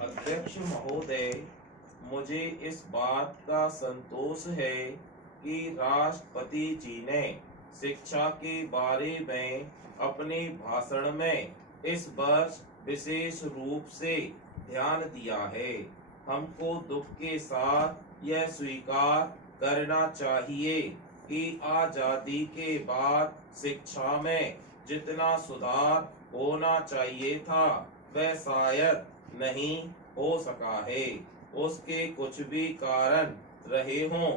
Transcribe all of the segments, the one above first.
अध्यक्ष महोदय, मुझे इस बात का संतोष है कि राष्ट्रपति जी ने शिक्षा के बारे में अपने भाषण में इस वर्ष विशेष रूप से ध्यान दिया है। हमको दुख के साथ यह स्वीकार करना चाहिए कि आजादी के बाद शिक्षा में जितना सुधार होना चाहिए था वह शायद नहीं हो सका है। उसके कुछ भी कारण रहे हों,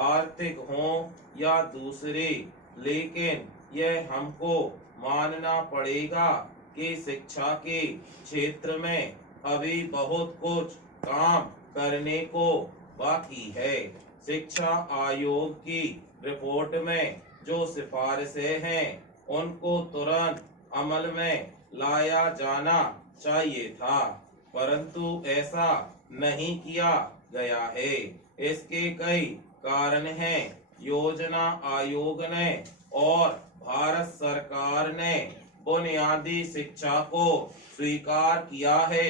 आर्थिक हों या दूसरे, लेकिन यह हमको मानना पड़ेगा कि शिक्षा के क्षेत्र में अभी बहुत कुछ काम करने को बाकी है। शिक्षा आयोग की रिपोर्ट में जो सिफारिशें हैं उनको तुरंत अमल में लाया जाना चाहिए था, परंतु ऐसा नहीं किया गया है। इसके कई कारण हैं। योजना आयोग ने और भारत सरकार ने बुनियादी शिक्षा को स्वीकार किया है।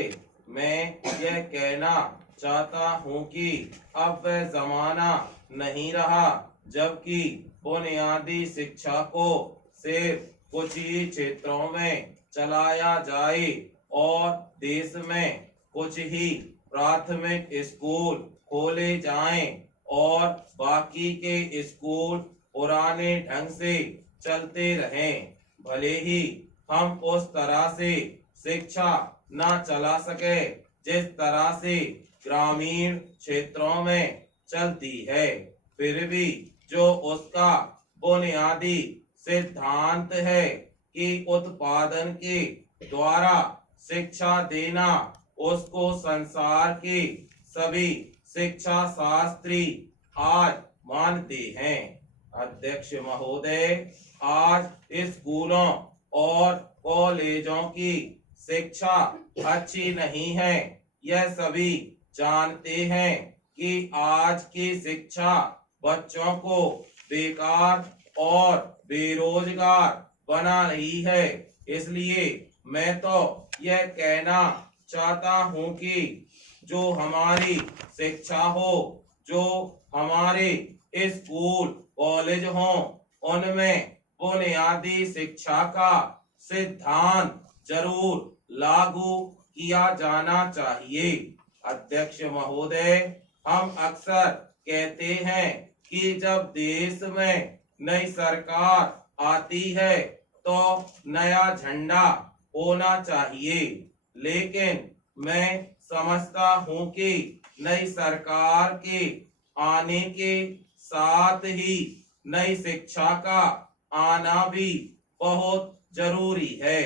मैं यह कहना चाहता हूँ कि अब वह जमाना नहीं रहा जबकि बुनियादी शिक्षा को सिर्फ कुछ ही क्षेत्रों में चलाया जाए और देश में कुछ ही प्राथमिक स्कूल खोले जाएं और बाकी के स्कूल पुराने ढंग से चलते रहें। भले ही हम उस तरह से शिक्षा न चला सके जिस तरह से ग्रामीण क्षेत्रों में चलती है, फिर भी जो उसका बुनियादी सिद्धांत है कि उत्पादन के द्वारा शिक्षा देना, उसको संसार के सभी शिक्षा शास्त्री आज मानते हैं। अध्यक्ष महोदय, आज स्कूलों और कॉलेजों की शिक्षा अच्छी नहीं है। यह सभी जानते हैं कि आज की शिक्षा बच्चों को बेकार और बेरोजगार बना रही है। इसलिए मैं तो यह कहना चाहता हूँ कि जो हमारी शिक्षा हो, जो हमारे स्कूल कॉलेज हों, उनमें बुनियादी शिक्षा का सिद्धांत जरूर लागू किया जाना चाहिए। अध्यक्ष महोदय, हम अक्सर कहते हैं कि जब देश में नई सरकार आती है तो नया झंडा होना चाहिए, लेकिन मैं समझता हूँ कि नई सरकार के आने के साथ ही नई शिक्षा का आना भी बहुत जरूरी है।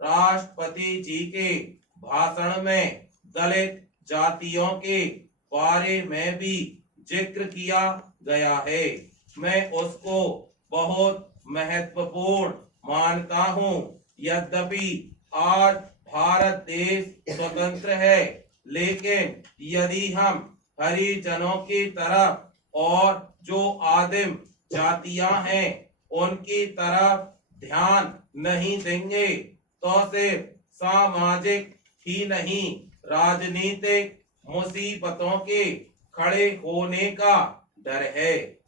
राष्ट्रपति जी के भाषण में दलित जातियों के बारे में भी जिक्र किया गया है। मैं उसको बहुत महत्वपूर्ण मानता हूँ। यद्यपि आज भारत देश स्वतंत्र है, लेकिन यदि हम हरिजनों की तरफ और जो आदिम जातियां हैं उनकी तरफ ध्यान नहीं देंगे तो सिर्फ सामाजिक ही नहीं, राजनीतिक मुसीबतों के खड़े होने का डर है।